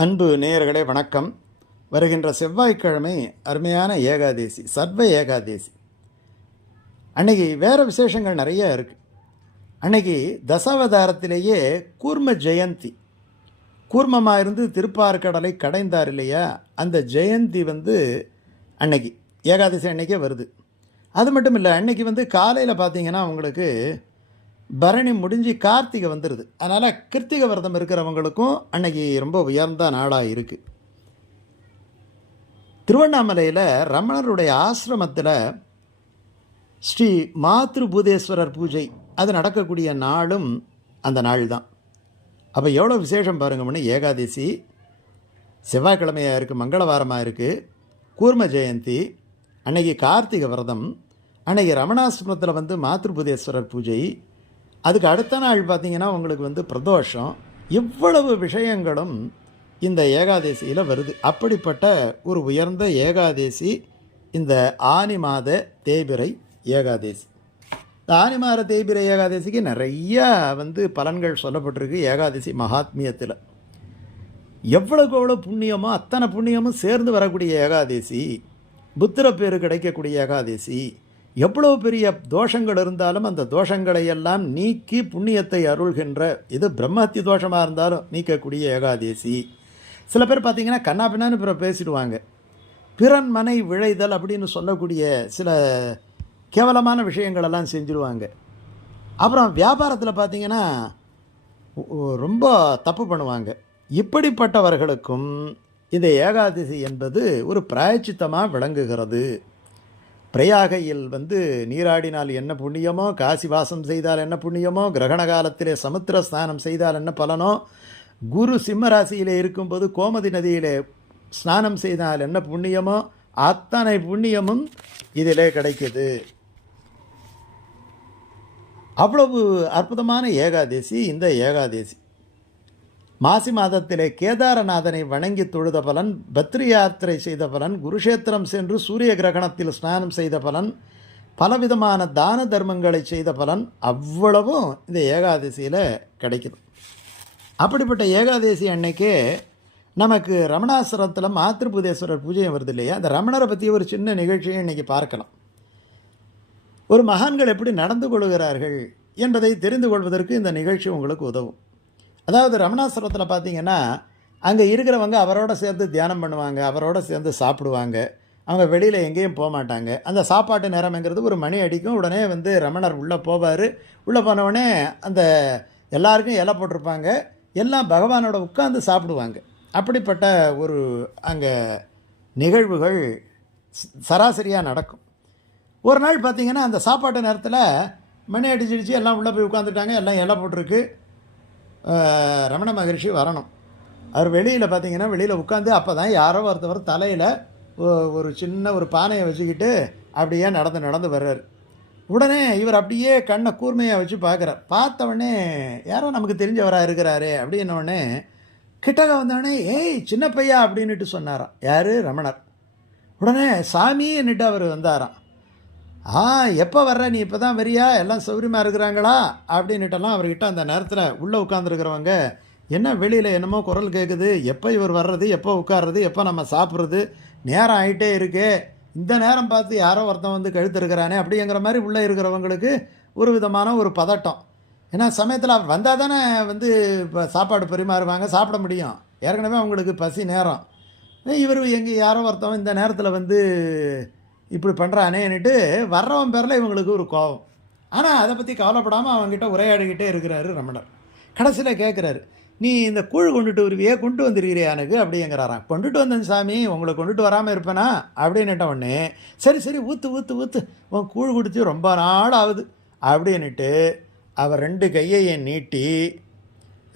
அன்பு நேயர்களே வணக்கம். வருகின்ற செவ்வாய்க்கிழமை அருமையான ஏகாதேசி சர்வ ஏகாதேசி. அன்னைக்கு வேறு விசேஷங்கள் நிறைய இருக்குது அன்னைக்கு தசாவதாரத்திலேயே கூர்ம ஜெயந்தி. கூர்மமாக இருந்து திருப்பார்கடலை கடைந்தார் இல்லையா? அந்த ஜெயந்தி வந்து அன்னைக்கு ஏகாதசி அன்னைக்கே வருது. அது மட்டும் இல்லை அன்னைக்கு வந்து காலையில் பார்த்தீங்கன்னா உங்களுக்கு பரணி முடிஞ்சு கார்த்திகை வந்துடுது அதனால் கிருத்திகை விரதம் இருக்கிறவங்களுக்கும் அன்னைக்கு ரொம்ப உயர்ந்த நாளாக இருக்குது திருவண்ணாமலையில் ரமணருடைய ஆசிரமத்தில் ஸ்ரீ மாத்ரு பூதேஸ்வரர் பூஜை அது நடக்கக்கூடிய நாளும் அந்த நாள் தான் அப்போ எவ்வளோ விசேஷம் பாருங்கம்னு ஏகாதசி செவ்வாய்க்கிழமையாக இருக்குது மங்களவாரமாக இருக்குது கூர்ம ஜெயந்தி அன்னைக்கு கார்த்திகை விரதம் அன்னைக்கு ரமணாசிரமத்தில் வந்து மாத்ருபுதேஸ்வரர் பூஜை அதுக்கு அடுத்த நாள் பார்த்தீங்கன்னா உங்களுக்கு வந்து பிரதோஷம். இவ்வளவு விஷயங்களும் இந்த ஏகாதேசியில் வருது. அப்படிப்பட்ட ஒரு உயர்ந்த ஏகாதேசி இந்த ஆனி மாத தேபிரை ஏகாதேசி. இந்த ஆனி மாத தேபிரை ஏகாதேசிக்கு நிறையா வந்து பலன்கள் சொல்லப்பட்டிருக்கு ஏகாதசி மகாத்மியத்தில். எவ்வளோக்கு எவ்வளோ புண்ணியமோ அத்தனை புண்ணியமும் சேர்ந்து வரக்கூடிய ஏகாதேசி புத்திர பேர் கிடைக்கக்கூடிய ஏகாதேசி எவ்வளோ பெரிய தோஷங்கள் இருந்தாலும் அந்த தோஷங்களை எல்லாம் நீக்கி புண்ணியத்தை அருள்கின்ற இது பிரம்மஹத்தி தோஷமாக இருந்தாலும் நீக்கக்கூடிய ஏகாதேசி. சில பேர் பார்த்தீங்கன்னா கண்ணா பின்னான்னு பிற பேசிடுவாங்க. பிறன் மனை விழைதல் அப்படின்னு சொல்லக்கூடிய சில கேவலமான விஷயங்களெல்லாம் செஞ்சுருவாங்க. அப்புறம் வியாபாரத்தில் பார்த்தீங்கன்னா ரொம்ப தப்பு பண்ணுவாங்க. இப்படிப்பட்டவர்களுக்கும் இந்த ஏகாதசி என்பது ஒரு பிராயச்சித்தமாக விளங்குகிறது. பிரயாகையில் வந்து நீராடினால் என்ன புண்ணியமோ காசி வாசம் செய்தால் என்ன புண்ணியமோ கிரகண காலத்திலே சமுத்திர ஸ்நானம் செய்தால் என்ன பலனோ குரு சிம்ம ராசியிலே இருக்கும்போது கோமதி நதியிலே ஸ்நானம் செய்தால் என்ன புண்ணியமோ அத்தனை புண்ணியமும் இதிலே கிடைக்குது. அவ்வளவு அற்புதமான ஏகாதேசி இந்த ஏகாதேசி. மாசி மாதத்திலே கேதாரநாதனை வணங்கி தொழுத பலன் பத்ரி யாத்திரை செய்த பலன் குருஷேத்திரம் சென்று சூரிய கிரகணத்தில் ஸ்நானம் செய்த பலன் பலவிதமான தான தர்மங்களை செய்த பலன் அவ்வளவும் இந்த ஏகாதசியில் கிடைக்குது. அப்படிப்பட்ட ஏகாதசி அன்னைக்கே நமக்கு ரமணாசுரத்தில் மாத்திருபுதேஸ்வரர் பூஜையும் வருது இல்லையா? அந்த ரமணரை பற்றி ஒரு சின்ன நிகழ்ச்சியை இன்றைக்கி பார்க்கலாம். ஒரு மகான்கள் எப்படி நடந்து கொள்கிறார்கள் என்பதை தெரிந்து கொள்வதற்கு இந்த நிகழ்ச்சி உங்களுக்கு உதவும். அதாவது ரமணாசுரத்தில் பார்த்தீங்கன்னா அங்கே இருக்கிறவங்க அவரோட சேர்ந்து தியானம் பண்ணுவாங்க அவரோட சேர்ந்து சாப்பிடுவாங்க. அவங்க வெளியில் எங்கேயும் போக மாட்டாங்க. அந்த சாப்பாட்டு நேரம்ங்கிறது ஒரு மணி அடிக்கும். உடனே வந்து ரமணர் உள்ளே போவார். உள்ளே போனவுடனே அந்த எல்லாருக்கும் இலை போட்டிருப்பாங்க. எல்லாம் பகவானோட உட்காந்து சாப்பிடுவாங்க. அப்படிப்பட்ட ஒரு அங்கே நிகழ்வுகள் சராசரியாக நடக்கும். ஒரு நாள் பார்த்திங்கன்னா அந்த சாப்பாட்டு நேரத்தில் மணி அடிச்சிடுச்சு எல்லாம் உள்ளே போய் உட்காந்துட்டாங்க எல்லாம் இலை போட்டிருக்கு. ரமண மகரிஷி வரணும். அவர் வெளியில் பார்த்தீங்கன்னா வெளியில் உட்காந்து அப்போ தான் யாரோ ஒருத்தவர் தலையில் ஒரு சின்ன ஒரு பானையை வச்சுக்கிட்டு அப்படியே நடந்து நடந்து வர்றார். உடனே இவர் அப்படியே கண்ணை கூர்மையாக வச்சு பார்க்குறார். பார்த்தவொடனே யாரோ நமக்கு தெரிஞ்சவராக இருக்கிறாரே? அப்படின்னோடனே கிட்டக வந்தவொடனே ஏய் சின்ன பையா அப்படின்னுட்டு சொன்னாராம். யார்? ரமணர். உடனே சாமி என்னட்டு அவர் வந்தாராம். ஆ எப்போ வர்ற நீ இப்போ தான் வரியா? எல்லாம் சௌரியமாக இருக்கிறாங்களா? அப்படின்னுட்டெல்லாம் அவர்கிட்ட அந்த நேரத்தில் உள்ளே உட்காந்துருக்கிறவங்க என்ன வெளியில் என்னமோ குரல் கேட்குது எப்போ இவர் வர்றது? எப்போ உட்கார்றது? எப்போ நம்ம சாப்பிட்றது? நேரம் ஆகிட்டே இருக்கே. இந்த நேரம் பார்த்து யாரோ ஒருத்தன் வந்து கழுத்திருக்கிறானே அப்படிங்கிற மாதிரி உள்ளே இருக்கிறவங்களுக்கு ஒரு விதமான ஒரு பதட்டம். ஏன்னா சமயத்தில் வந்தால் தானே வந்து இப்போ சாப்பாடு பரிமாறுவாங்க சாப்பிட முடியும். ஏற்கனவே அவங்களுக்கு பசி நேரம். இவர் எங்கே யாரோ ஒருத்தவன் இந்த நேரத்தில் வந்து இப்படி பண்ணுறானேன்னுட்டு வர்றவன் பேரில் இவங்களுக்கு ஒரு கோபம். ஆனால் அதை பற்றி கவலைப்படாமல் அவங்ககிட்ட உரையாடிக்கிட்டே இருக்கிறாரு ரமணர். கடைசியில் கேட்குறாரு நீ இந்த கூழ் கொண்டுட்டு வருவியே கொண்டு வந்துருக்கிறியா எனக்கு? அப்படிங்கிறாராம். கொண்டுட்டு வந்தேன் சாமி உங்களை கொண்டுட்டு வராமல் இருப்பேனா? அப்படின்னுட்ட உடனே சரி சரி ஊற்று ஊற்று ஊற்று உன் கூழ் குடித்து ரொம்ப நாள் ஆகுது. அப்படின்னுட்டு அவர் ரெண்டு கையை நீட்டி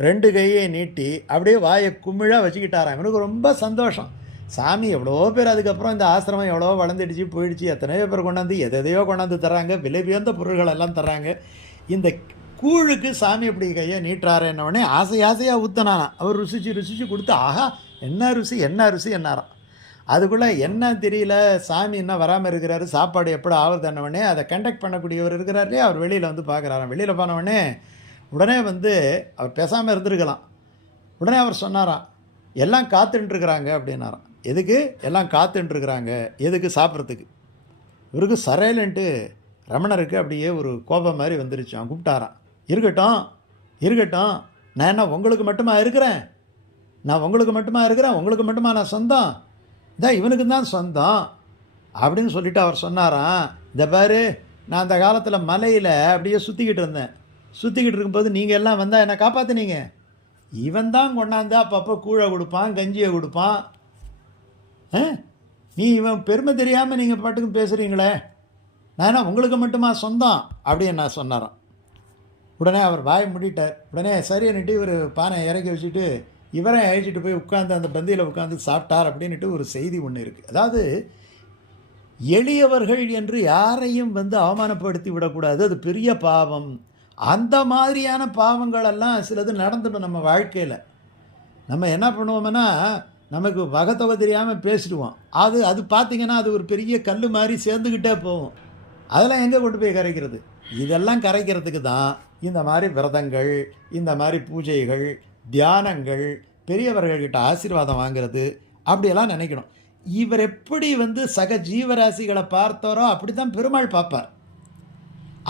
ரெண்டு கையை நீட்டி அப்படியே வாயை குமிழாக வச்சுக்கிட்டாராம். இவனுக்கு ரொம்ப சந்தோஷம். சாமி எவ்வளோ பேர் அதுக்கப்புறம் இந்த ஆசிரமம் எவ்வளோ வளர்ந்துடுச்சு போயிடுச்சு எத்தனையோ பேர் கொண்டாந்து எதையோ கொண்டாந்து தர்றாங்க விலை உயர்ந்த பொருள்கள் எல்லாம் தர்றாங்க. இந்த கூழுக்கு சாமி இப்படி கையை நீட்டுறாருன்ன என்னவொடனே ஆசை ஆசையாக ஊத்தனானா அவர் ருசிச்சு ருசிச்சு கொடுத்து ஆஹா என்ன ருசி என்ன ருசி என்னாராம். அதுக்குள்ளே என்ன தெரியல சாமி என்ன வராமல் இருக்கிறாரு சாப்பாடு எப்படி ஆகுது உடனே அதை கண்டக்ட் பண்ணக்கூடியவர் இருக்கிறாரே அவர் வெளியில் வந்து பார்க்குறாராம். வெளியில் போன உடனே உடனே வந்து அவர் பேசாமல் இருந்திருக்கலாம். உடனே அவர் சொன்னாராம் எல்லாம் காத்துட்டுருக்குறாங்க அப்படின்னாராம். எதுக்கு? எல்லாம் காத்துட்டுருக்குறாங்க எதுக்கு சாப்பிட்றதுக்கு? இவருக்கு சரையலன்ட்டு ரமணருக்கு அப்படியே ஒரு கோபம் மாதிரி வந்துருச்சான் கூப்பிட்டாரான் இருக்கட்டும் இருக்கட்டும். நான் என்ன உங்களுக்கு மட்டுமா இருக்கிறேன்? நான் உங்களுக்கு மட்டுமா இருக்கிறேன்? உங்களுக்கு மட்டுமா நான் சொந்தம்? இதான் இவனுக்கு தான் சொந்தம். அப்படின்னு சொல்லிட்டு அவர் சொன்னாராம். இந்த பாரு நான் அந்த காலத்தில் மலையில் அப்படியே சுற்றிக்கிட்டு இருந்தேன். சுற்றிக்கிட்டு இருக்கும்போது நீங்கள் எல்லாம் வந்தால் என்னை காப்பாற்றினீங்க இவன் தான் கொண்டாந்து அப்பப்போ கூழை கொடுப்பான் கஞ்சியை கொடுப்பான். நீ இவன் பெருமை தெரியாமல் நீங்கள் பாட்டுக்கும் பேசுகிறீங்களே நான் உங்களுக்கு மட்டுமா சொந்தம்? அப்படின்னு நான் சொன்னாராம். உடனே அவர் வாய் முடிட்டார். உடனே சரின்னுட்டு இவர் பானை இறக்கி வச்சுட்டு இவரை அழைச்சிட்டு போய் உட்காந்து அந்த பந்தியில் உட்காந்து சாப்பிட்டார் அப்படின்னுட்டு ஒரு செய்தி ஒன்று இருக்குது அதாவது எளியவர்கள் என்று யாரையும் வந்து அவமானப்படுத்தி விடக்கூடாது. அது பெரிய பாவம். அந்த மாதிரியான பாவங்களெல்லாம் சிலது நடந்துடும் நம்ம வாழ்க்கையில். நம்ம என்ன பண்ணுவோம்னா நமக்கு வகத்தொகை தெரியாமல் பேசிடுவோம். அது அது பார்த்திங்கன்னா அது ஒரு பெரிய கல் மாதிரி சேர்ந்துக்கிட்டே போகும். அதெல்லாம் எங்கே கொண்டு போய் கரைக்கிறது? இதெல்லாம் கரைக்கிறதுக்கு தான் இந்த மாதிரி விரதங்கள் இந்த மாதிரி பூஜைகள் தியானங்கள் பெரியவர்கள்கிட்ட ஆசீர்வாதம் வாங்குறது அப்படியெல்லாம் நினைக்கணும். இவர் எப்படி வந்து சக ஜீவராசிகளை பார்த்தாரோ அப்படி தான் பெருமாள் பார்ப்பார்.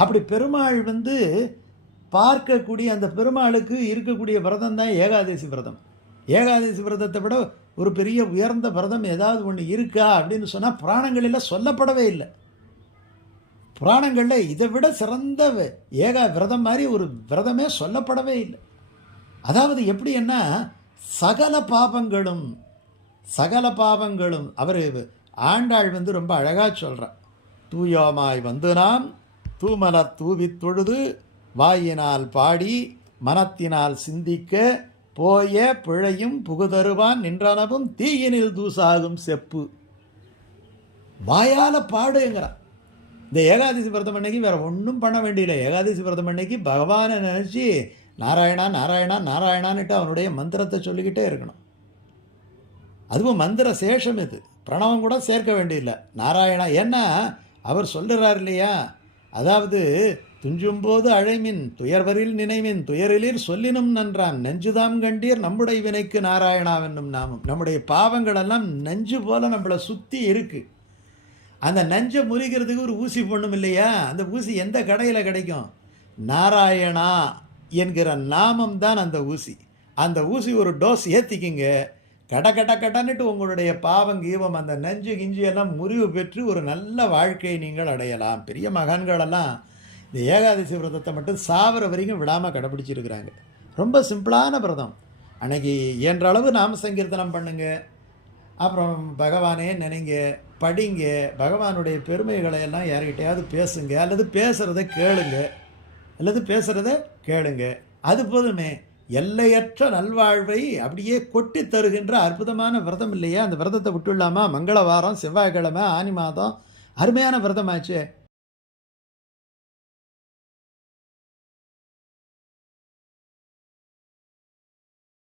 அப்படி பெருமாள் வந்து பார்க்கக்கூடிய அந்த பெருமாளுக்கு இருக்கக்கூடிய விரதம் தான் ஏகாதசி விரதம். ஏகாதசி விரதத்தை விட ஒரு பெரிய உயர்ந்த விரதம் ஏதாவது ஒன்று இருக்கா அப்படின்னு சொன்னால் புராணங்களில் சொல்லப்படவே இல்லை. புராணங்களில் இதை விட சிறந்த ஏக ஏகா விரதம் மாதிரி ஒரு விரதமே சொல்லப்படவே இல்லை. அதாவது எப்படின்னா சகல பாபங்களும் சகல பாபங்களும் அவர் ஆண்டாள் வந்து ரொம்ப அழகாக சொல்கிறார் தூயோமாய் வந்து நாம் தூமல தூவித் தொழுது வாயினால் பாடி மனத்தினால் சிந்திக்க போய பிழையும் புகுதருவான் நின்றனவும் தீயினில் தூசாகும் செப்பு. வாயால் பாடுங்கிறான். இந்த ஏகாதசி விரதம் அன்னைக்கு வேறு ஒன்றும் பண்ண வேண்டியதில்லை ஏகாதசி விரதம் அன்னைக்கு பகவானை நினச்சி நாராயணா நாராயணா நாராயணான்னுட்டு அவனுடைய மந்திரத்தை சொல்லிக்கிட்டே இருக்கணும். அதுவும் மந்திர சேஷம் இது. பிரணவம் கூட சேர்க்க வேண்டியதில்லை நாராயணா ஏன்னா அவர் சொல்லுறார் இல்லையா? அதாவது துஞ்சும்போது அழைமின் துயர்வரில் நினைவின் துயரிலிர் சொல்லினும் நன்றான். நெஞ்சுதாம் கண்டீர் நம்முடைய வினைக்கு நாராயணாவென்னும் நாமம். நம்முடைய பாவங்கள் எல்லாம் நெஞ்சு போல நம்மளை சுற்றி இருக்கு. அந்த நஞ்சை முறிக்கிறதுக்கு ஒரு ஊசி போடணும் இல்லையா? அந்த ஊசி எந்த கடையில் கிடைக்கும்? நாராயணா என்கிற நாமம் தான் அந்த ஊசி. அந்த ஊசி ஒரு டோஸ் ஏற்றிக்கிங்க கட கட கடன்னுட்டு உங்களுடைய பாவம் கீவம் அந்த நஞ்சு கிஞ்சியெல்லாம் முறிவு பெற்று ஒரு நல்ல வாழ்க்கையை நீங்கள் அடையலாம். பெரிய மகான்களெல்லாம் இந்த ஏகாதசி விரதத்தை மட்டும் சாவர வரைக்கும் விடாமல் கடைப்பிடிச்சிருக்கிறாங்க ரொம்ப சிம்பிளான விரதம். அன்னைக்கு இயன்ற அளவு நாம சங்கீர்த்தனம் பண்ணுங்க. அப்புறம் பகவானே நினைங்க படிங்க பகவானுடைய பெருமைகளை எல்லாம் யார்கிட்டையாவது பேசுங்க அல்லது பேசுகிறத கேளுங்க அல்லது பேசுகிறத கேளுங்க. அது போதுமே. எல்லையற்ற நல்வாழ்வை அப்படியே கொட்டி தருகின்ற அற்புதமான விரதம் இல்லையா? அந்த விரதத்தை விட்டுடலாமா மங்களவாரம் செவ்வாய்க்கிழமை ஆனி மாதம். அருமையான விரதமாச்சே.